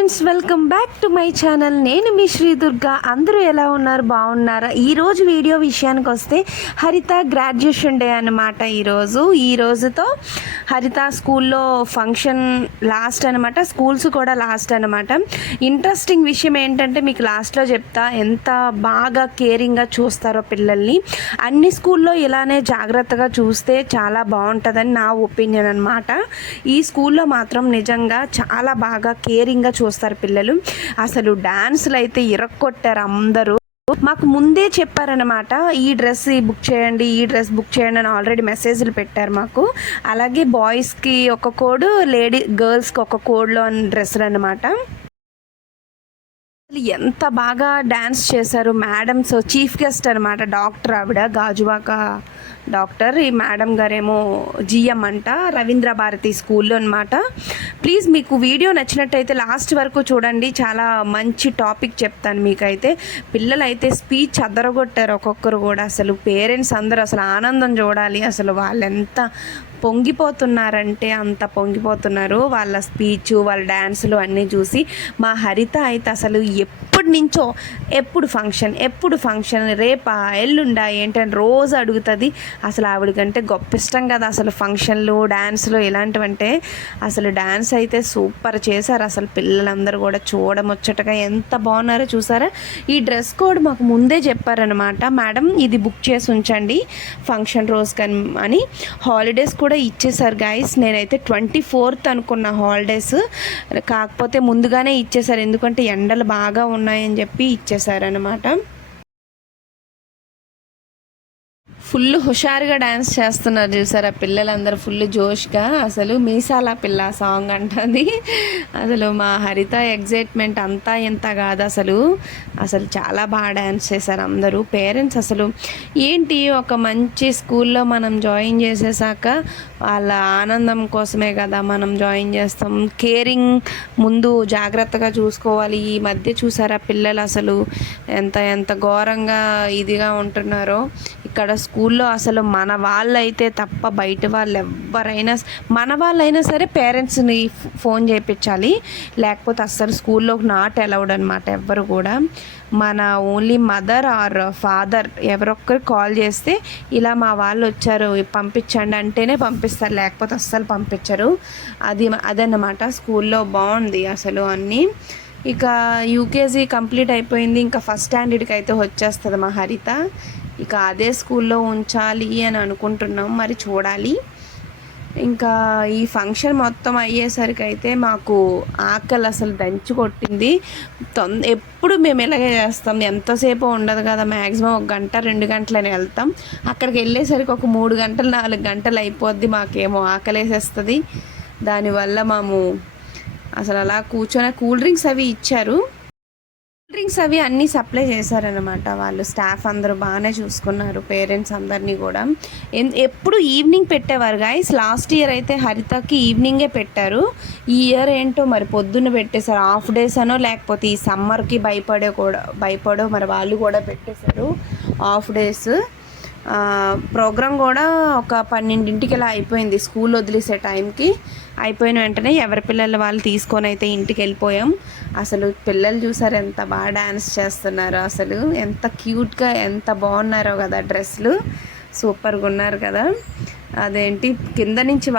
Friends, welcome back to my channel. నేను మీ శ్రీ దుర్గా. అందరూ ఎలా ఉన్నారు? బాగున్నారా? ఈరోజు వీడియో విషయానికి వస్తే హరిత గ్రాడ్యుయేషన్ డే అనమాట. ఈ రోజుతో హరిత స్కూల్లో ఫంక్షన్ లాస్ట్ అనమాట. స్కూల్స్ కూడా లాస్ట్ అనమాట. ఇంట్రెస్టింగ్ విషయం ఏంటంటే మీకు లాస్ట్లో చెప్తా, ఎంత బాగా కేరింగ్గా చూస్తారో పిల్లల్ని. అన్ని స్కూల్లో ఇలానే జాగ్రత్తగా చూస్తే చాలా బాగుంటుందని నా ఒపీనియన్ అనమాట. ఈ స్కూల్లో మాత్రం నిజంగా చాలా బాగా కేరింగ్గా చూస్తారు పిల్లలు. అసలు డాన్సులు అయితే ఇరక్కొట్టారు అందరూ. మాకు ముందే చెప్పారనమాట, ఈ డ్రెస్ బుక్ చేయండి, ఈ డ్రెస్ బుక్ చేయండి అని ఆల్రెడీ మెసేజ్లు పెట్టారు మాకు. అలాగే బాయ్స్కి ఒక కోడ్, గర్ల్స్కి ఒక కోడ్లో అని డ్రెస్సులు అనమాట. ఎంత బాగా డ్యాన్స్ చేశారు మేడమ్స్. చీఫ్ గెస్ట్ అనమాట, డాక్టర్ ఆవిడ, గాజువాక డాక్టర్. ఈ మేడం గారేమో జిఎం అంట, రవీంద్ర భారతి స్కూల్లో అనమాట. ప్లీజ్ మీకు వీడియో నచ్చినట్టయితే లాస్ట్ వరకు చూడండి. చాలా మంచి టాపిక్ చెప్తాను మీకైతే. పిల్లలు అయితే స్పీచ్ అదరగొట్టారు ఒక్కొక్కరు కూడా. అసలు పేరెంట్స్ అందరూ అసలు ఆనందం చూడాలి. అసలు వాళ్ళు ఎంత పొంగిపోతున్నారంటే అంత పొంగిపోతున్నారు. వాళ్ళ స్పీచ్, వాళ్ళ డ్యాన్సులు అన్నీ చూసి. మా హరిత అయితే అసలు ఎప్పటి నుంచో ఎప్పుడు ఫంక్షన్ రేపా ఎల్లుండా ఏంటని రోజు అడుగుతుంది. అసలు ఆవిడకంటే గొప్ప ఇష్టం కదా అసలు ఫంక్షన్లు, డ్యాన్సులు ఇలాంటివంటే. అసలు డ్యాన్స్ అయితే సూపర్ చేశారు. అసలు పిల్లలందరూ కూడా చూడముచ్చటగా ఎంత బాగున్నారో చూసారా. ఈ డ్రెస్ కోడ్ మాకు ముందే చెప్పారనమాట, మేడం ఇది బుక్ చేసి ఉంచండి ఫంక్షన్ రోజు అని. హాలిడేస్ కూడా ఇచ్చేసారు గైస్. నేనైతే 24th అనుకున్న హాలిడేస్, కాకపోతే ముందుగానే ఇచ్చేసారు. ఎందుకంటే ఎండలు బాగా ఉన్నాయని చెప్పి ఇచ్చేసారనమాట. ఫుల్ హుషారుగా డ్యాన్స్ చేస్తున్నారు చూసారా పిల్లలందరూ, ఫుల్ జోష్గా. అసలు మీసాల పిల్ల సాంగ్ అంటుంది. అసలు మా హరిత ఎగ్జైట్మెంట్ అంతా ఎంత కాదు అసలు. చాలా బాగా డ్యాన్స్ చేశారు అందరూ. పేరెంట్స్ అసలు ఏంటి, ఒక మంచి స్కూల్లో మనం జాయిన్ చేసేసాక వాళ్ళ ఆనందం కోసమే కదా మనం జాయిన్ చేస్తాం. కేరింగ్ ముందు జాగ్రత్తగా చూసుకోవాలి. ఈ మధ్య చూసారా పిల్లలు అసలు ఎంత ఘోరంగా ఇదిగా ఉంటున్నారో ఇక్కడ స్కూల్లో. అసలు మన వాళ్ళైతే తప్ప బయట వాళ్ళు ఎవరైనా, మన వాళ్ళైనా సరే పేరెంట్స్ని ఫోన్ చేయించాలి, లేకపోతే అస్సలు స్కూల్లో నాట్ అలౌడ్ అనమాట ఎవ్వరు కూడా. మన ఓన్లీ మదర్ ఆర్ ఫాదర్ ఎవరొక్కరు కాల్ చేస్తే ఇలా మా వాళ్ళు వచ్చారు పంపించండి అంటేనే పంపిస్తారు, లేకపోతే అస్సలు పంపించరు. అదన్నమాట స్కూల్లో. బాగుంది అసలు అన్నీ. ఇక యూకేజీ కంప్లీట్ అయిపోయింది, ఇంకా ఫస్ట్ స్టాండర్డ్కి అయితే వచ్చేస్తుంది మా హరిత. ఇక అదే స్కూల్లో ఉంచాలి అని అనుకుంటున్నాం, మరి చూడాలి. ఇంకా ఈ ఫంక్షన్ మొత్తం అయ్యేసరికి అయితే మాకు ఆకలి అసలు దంచి కొట్టింది. ఎప్పుడు మేము ఇలాగే చేస్తాం, ఎంతసేపు ఉండదు కదా, మ్యాక్సిమం 1 గంట 2 గంటలని వెళ్తాం. అక్కడికి వెళ్ళేసరికి ఒక 3 గంటలు 4 గంటలు అయిపోద్ది. మాకేమో ఆకలేసేస్తుంది. దానివల్ల మేము అసలు అలా కూర్చొని కూల్ డ్రింక్స్ అవి ఇచ్చారు. డ్రింక్స్ అవి అన్నీ సప్లై చేశారనమాట వాళ్ళు. స్టాఫ్ అందరూ బాగానే చూసుకున్నారు పేరెంట్స్ అందరినీ కూడా. ఎప్పుడు ఈవినింగ్ పెట్టేవారు గైస్. లాస్ట్ ఇయర్ అయితే హరితకి ఈవినింగే పెట్టారు. ఈ ఇయర్ ఏంటో మరి పొద్దున్న పెట్టేశారు. హాఫ్ డేస్ అనో లేకపోతే ఈ సమ్మర్కి భయపడో మరి వాళ్ళు కూడా పెట్టేశారు హాఫ్ డేస్. ప్రోగ్రామ్ కూడా ఒక 12ంటికి ఇలా అయిపోయింది. స్కూల్ వదిలేసే టైంకి అయిపోయిన వెంటనే ఎవరి పిల్లలు వాళ్ళు తీసుకొని అయితే ఇంటికి వెళ్ళిపోయాం. అసలు పిల్లలు చూసారు ఎంత బాగా డ్యాన్స్ చేస్తున్నారో, అసలు ఎంత క్యూట్గా ఎంత బాగున్నారో కదా. డ్రెస్సులు సూపర్గా ఉన్నారు కదా. అదేంటి కింద నుంచి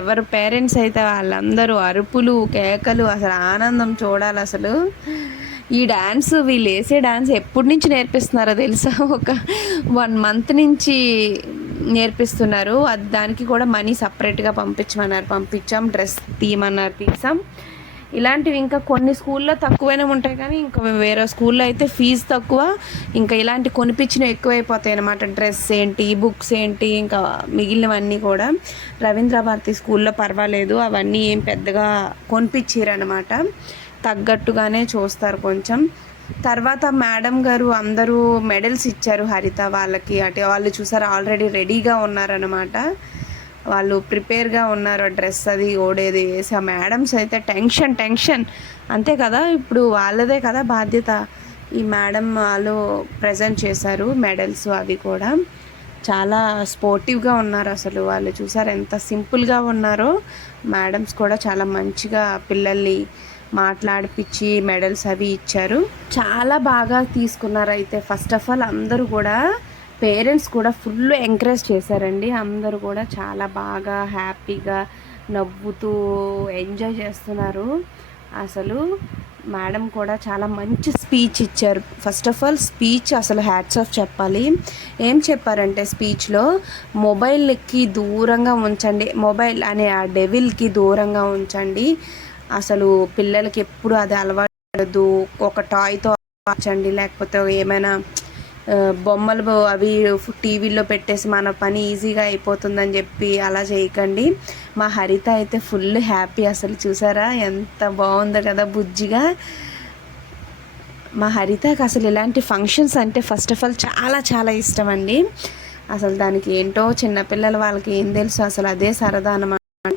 ఎవరు పేరెంట్స్ అయితే వాళ్ళందరూ అరుపులు కేకలు, అసలు ఆనందం చూడాలి అసలు. ఈ డ్యాన్స్ వీళ్ళు వేసే డ్యాన్స్ ఎప్పటి నుంచి నేర్పిస్తున్నారో తెలుసా, ఒక 1 month నుంచి నేర్పిస్తున్నారు. దానికి కూడా మనీ సపరేట్గా పంపించాం. డ్రెస్ తీయమన్నారు, తీసాం. ఇలాంటివి ఇంకా కొన్ని స్కూల్లో తక్కువైనా ఉంటాయి, కానీ ఇంకా వేరే స్కూల్లో అయితే ఫీజు తక్కువ, ఇంకా ఇలాంటి కొనిపించినవి ఎక్కువైపోతాయి అన్నమాట. డ్రెస్ ఏంటి, బుక్స్ ఏంటి, ఇంకా మిగిలినవన్నీ కూడా. రవీంద్ర భారతి స్కూల్లో పర్వాలేదు, అవన్నీ ఏం పెద్దగా కొనిపించారనమాట, తగ్గట్టుగానే చూస్తారు కొంచెం. తర్వాత మేడం గారు అందరూ మెడల్స్ ఇచ్చారు హరిత వాళ్ళకి. వాళ్ళు చూసారు ఆల్రెడీ రెడీగా ఉన్నారనమాట, వాళ్ళు ప్రిపేర్గా ఉన్నారు. డ్రెస్ అది ఓడేది వేసి. ఆ మేడమ్స్ అయితే టెన్షన్ అంతే కదా, ఇప్పుడు వాళ్ళదే కదా బాధ్యత. ఈ మేడం వాళ్ళు ప్రజెంట్ చేశారు మెడల్స్ అవి కూడా. చాలా స్పోర్టివ్గా ఉన్నారు అసలు వాళ్ళు. చూసారు ఎంత సింపుల్గా ఉన్నారో. మేడమ్స్ కూడా చాలా మంచిగా పిల్లల్ని మాట్లాడిపించి మెడల్స్ అవి ఇచ్చారు. చాలా బాగా తీసుకున్నారు. అయితే ఫస్ట్ ఆఫ్ ఆల్ అందరూ కూడా పేరెంట్స్ కూడా ఫుల్ ఎంకరేజ్ చేశారండి. అందరూ కూడా చాలా బాగా హ్యాపీగా నవ్వుతూ ఎంజాయ్ చేస్తున్నారు. అసలు మేడం కూడా చాలా మంచి స్పీచ్ ఇచ్చారు. ఫస్ట్ ఆఫ్ ఆల్ స్పీచ్ అసలు హ్యాట్స్ ఆఫ్ చెప్పాలి. ఏం చెప్పారంటే స్పీచ్లో, మొబైల్కి దూరంగా ఉంచండి, మొబైల్ అనే ఆ డెవిల్కి దూరంగా ఉంచండి. అసలు పిల్లలకి ఎప్పుడు అది అలవాటు, ఒక టాయ్తో అలవాచండి, లేకపోతే ఏమైనా బొమ్మలు అవి టీవీలో పెట్టేసి మన పని ఈజీగా అయిపోతుందని చెప్పి అలా చేయకండి. మా హరిత అయితే ఫుల్ హ్యాపీ. అసలు చూసారా ఎంత బాగుందో కదా బుజ్జిగా. మా హరితకి అసలు ఇలాంటి ఫంక్షన్స్ అంటే ఫస్ట్ ఆఫ్ ఆల్ చాలా చాలా ఇష్టం అండి. అసలు దానికి ఏంటో చిన్నపిల్లలు వాళ్ళకి ఏం తెలుసు, అసలు అదే సరదా అన్నమాట.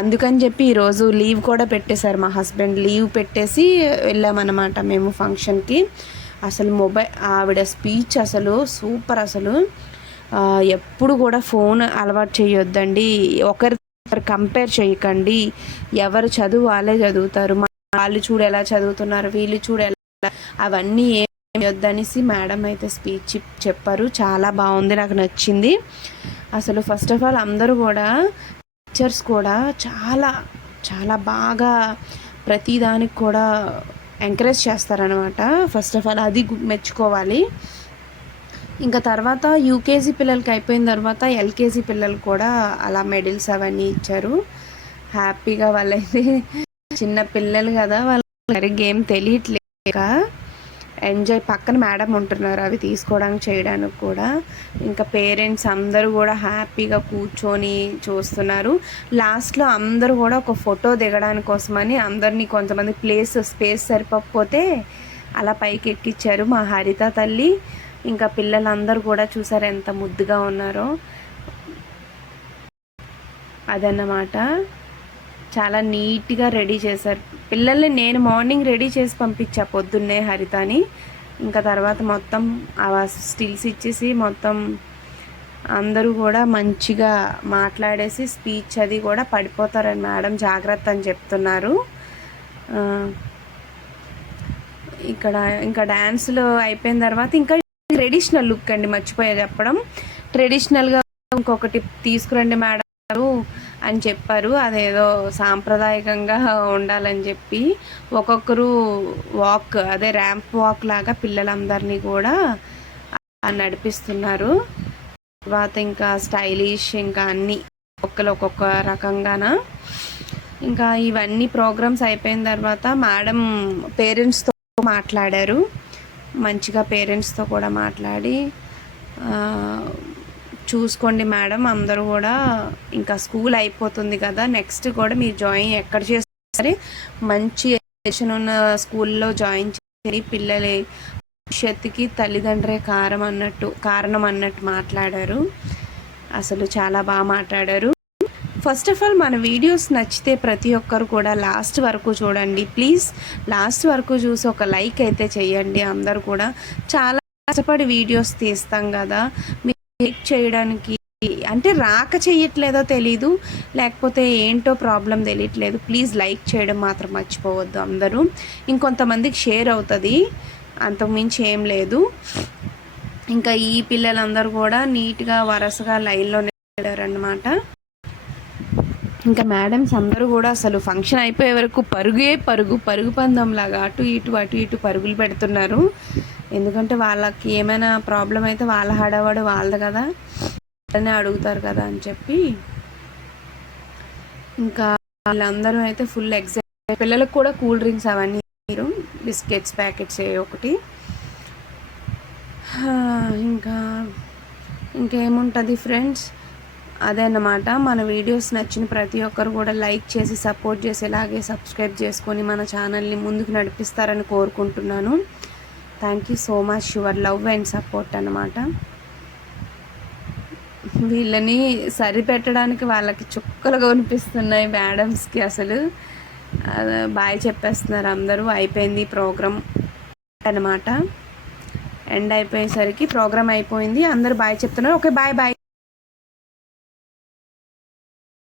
అందుకని చెప్పి ఈరోజు లీవ్ కూడా పెట్టేశారు. మా హస్బెండ్ లీవ్ పెట్టేసి వెళ్ళామన్నమాట మేము ఫంక్షన్కి. అసలు ఆవిడ స్పీచ్ అసలు సూపర్. అసలు ఎప్పుడు కూడా ఫోన్ అలవాటు చేయొద్దండి, ఒకరి కంపేర్ చేయకండి, ఎవరు చదువు వాళ్ళే చదువుతారు, వాళ్ళు చూడు ఎలా చదువుతున్నారు, వీళ్ళు చూడు ఎలా, అవన్నీ ఏమి వద్దనేసి మేడం అయితే స్పీచ్ చెప్పారు. చాలా బాగుంది, నాకు నచ్చింది. అసలు ఫస్ట్ ఆఫ్ ఆల్ అందరూ కూడా టీచర్స్ కూడా చాలా చాలా బాగా ప్రతిదానికి కూడా ఎంకరేజ్ చేస్తారనమాట. ఫస్ట్ ఆఫ్ ఆల్ అది మెచ్చుకోవాలి. ఇంకా తర్వాత యూకేజీ పిల్లలకి అయిపోయిన తర్వాత ఎల్కేజీ పిల్లలు కూడా అలా మెడల్స్ అవన్నీ ఇచ్చారు. హ్యాపీగా వాళ్ళైతే చిన్న పిల్లలు కదా, వాళ్ళ గేమ్ తెలియట్లేక ఎంజాయ్, పక్కన మేడం ఉంటున్నారు అవి తీసుకోవడానికి చేయడానికి కూడా. ఇంకా పేరెంట్స్ అందరూ కూడా హ్యాపీగా కూర్చొని చూస్తున్నారు. లాస్ట్లో అందరూ కూడా ఒక ఫోటో దిగడానికి కోసమని అందరినీ, కొంతమంది స్పేస్ సరిపోకపోతే అలా పైకి ఎక్కించారు మా హరిత తల్లి. ఇంకా పిల్లలందరూ కూడా చూసారు ఎంత ముద్దుగా ఉన్నారో. అదన్నమాట, చాలా నీట్గా రెడీ చేశారు పిల్లల్ని. నేను మార్నింగ్ రెడీ చేసి పంపించా పొద్దున్నే హరితని. ఇంకా తర్వాత మొత్తం ఆ స్టిల్స్ ఇచ్చేసి మొత్తం అందరూ కూడా మంచిగా మాట్లాడేసి స్పీచ్ అది కూడా పడిపోతారని మేడం జాగ్రత్త అని చెప్తున్నారు. ఇంకా డ్యాన్స్లు అయిపోయిన తర్వాత ఇంకా ట్రెడిషనల్ లుక్ అండి, మర్చిపోయా చెప్పడం. ట్రెడిషనల్గా ఇంకొకటి తీసుకురండి మేడం అని చెప్పారు. అదేదో సాంప్రదాయకంగా ఉండాలని చెప్పి ఒక్కొక్కరు అదే ర్యాంప్ వాక్ లాగా పిల్లలందరినీ కూడా నడిపిస్తున్నారు. తర్వాత ఇంకా స్టైలిష్, ఇంకా అన్నీ ఒక్కొక్క రకంగాన. ఇంకా ఇవన్నీ ప్రోగ్రామ్స్ అయిపోయిన తర్వాత మేడం పేరెంట్స్తో మాట్లాడారు. మంచిగా పేరెంట్స్తో కూడా మాట్లాడి, చూసుకోండి మేడం అందరూ కూడా, ఇంకా స్కూల్ అయిపోతుంది కదా, నెక్స్ట్ కూడా మీరు జాయిన్ ఎక్కడ చేస్తే సరే మంచి ఎడ్యుకేషన్ ఉన్న స్కూల్లో జాయిన్ చేసి పిల్లల భవిష్యత్తుకి తల్లిదండ్రులే కారణం అన్నట్టు మాట్లాడారు. అసలు చాలా బాగా మాట్లాడారు. ఫస్ట్ ఆఫ్ ఆల్ మన వీడియోస్ నచ్చితే ప్రతి ఒక్కరు కూడా లాస్ట్ వరకు చూడండి ప్లీజ్. లాస్ట్ వరకు చూసి ఒక లైక్ అయితే చేయండి. అందరూ కూడా చాలా కష్టపడి వీడియోస్ తీస్తాం కదా, మీరు లైక్ చేయడానికి అంటే రాక చేయట్లేదో తెలీదు, లేకపోతే ఏంటో ప్రాబ్లం తెలియట్లేదు. ప్లీజ్ లైక్ చేయడం మాత్రం మర్చిపోవద్దు అందరూ. ఇంకొంతమందికి షేర్ అవుతుంది, అంతకుమించి ఏం లేదు. ఇంకా ఈ పిల్లలందరూ కూడా నీట్గా వరుసగా లైన్లో నిలబడారన్నమాట. ఇంకా మేడమ్స్ అందరూ కూడా అసలు ఫంక్షన్ అయిపోయే వరకు పరుగు పందంలాగా అటు ఇటు పరుగులు పెడుతున్నారు. ఎందుకంటే వాళ్ళకి ఏమైనా ప్రాబ్లం అయితే వాళ్ళ హడావడి వాళ్ళది కదా, వాళ్ళనే అడుగుతారు కదా అని చెప్పి. ఇంకా వాళ్ళందరూ అయితే ఫుల్ ఎగ్జైట్. పిల్లలకు కూడా కూల్ డ్రింక్స్ అవన్నీ, బిస్కెట్స్ ప్యాకెట్స్ ఒకటి. ఇంకేముంటుంది ఫ్రెండ్స్, అదే అన్నమాట. మన వీడియోస్ నచ్చిన ప్రతి ఒక్కరు కూడా లైక్ చేసి సపోర్ట్ చేసి ఇలాగే సబ్స్క్రైబ్ చేసుకొని మన ఛానల్ని ముందుకు నడిపిస్తారని కోరుకుంటున్నాను. Thank you so much, your love and support అన్నమాట. వీళ్ళని సరిపెట్టడానికి వాళ్ళకి చుక్కలు కనిపిస్తున్నాయి మేడమ్స్కి. అసలు బాయ్ చెప్పేస్తున్నారు అందరూ. అయిపోయింది ప్రోగ్రామ్ అన్నమాట. ఎండ్ అయిపోయేసరికి ప్రోగ్రామ్ అయిపోయింది, అందరూ బాయ్ చెప్తున్నారు. Okay bye bye.